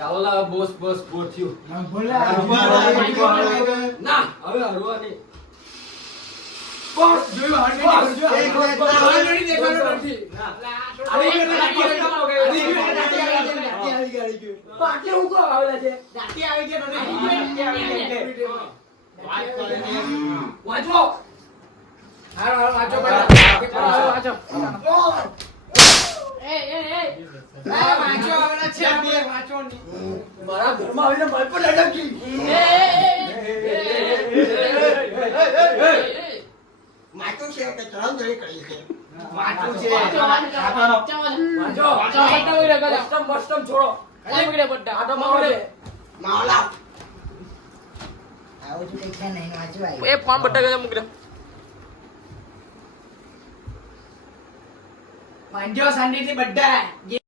ચાલો લા boss boss બોર થયું ના બોલા ના હવે હરવા નહીં બોસ જોયું હાર્ડ નહીં દેખાડો નથી પાટલે હું કો આવેલા છે દાટી આવી ગયા વાંચો હારો વાંચો વાંચો વાંચો આવેલા છે બે વાંચો મારા ઘરમાં આવીને મલ પર લડકી માથું છે કે ત્રણ જણી કરી છે વાંચો છે વાંચો મસ્તમ મસ્તમ છોડો આટો મારો માવલા આવું જ લખ્યા નહીં વાંચવા એ ફોન બટા મૂકી દે વાંચો શાંતિથી બધા જે